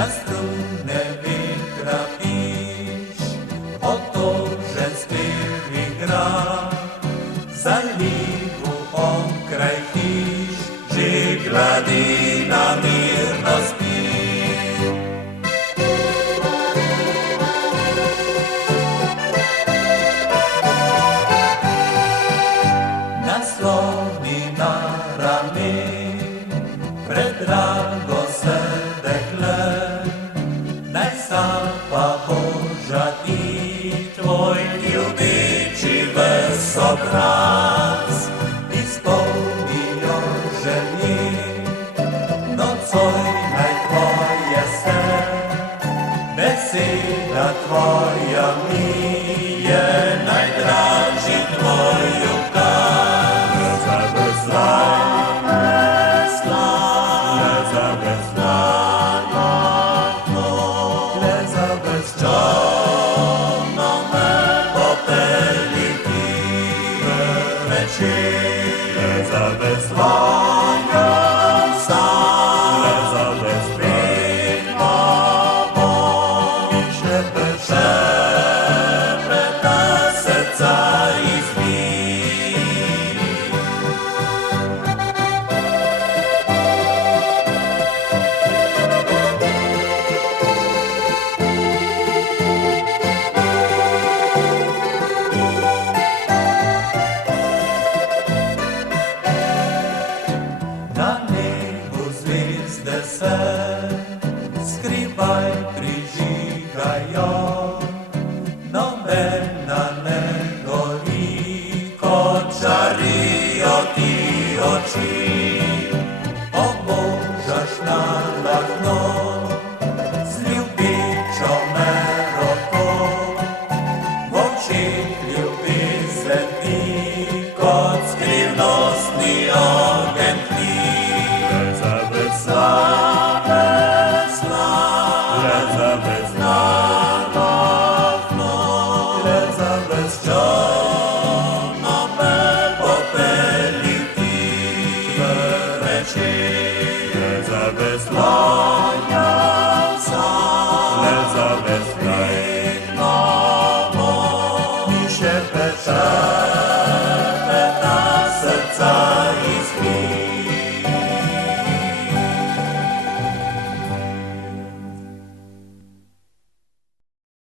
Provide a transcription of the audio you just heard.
na strunę wytrafisz, oto, że śpiewy gra, za ligu on kraj tisz, że gladina mirno spi. Naslovni na rame, predrago srdekle, naj sapa Boža ti, tvoj ljubiči visokras, izpolnijo želje, nocoj naj tvoje se, beseda tvoja mi je najdražji tvoj ukaz. Skrivaj prižigajo, nobena ne gori, kot žarijo ti oči. Obožaš na lahno, z ljubičo me roko, v očih ljubezen ti, kot skrivnostni ogenj tli. Leza bez kraj, mi się pecze.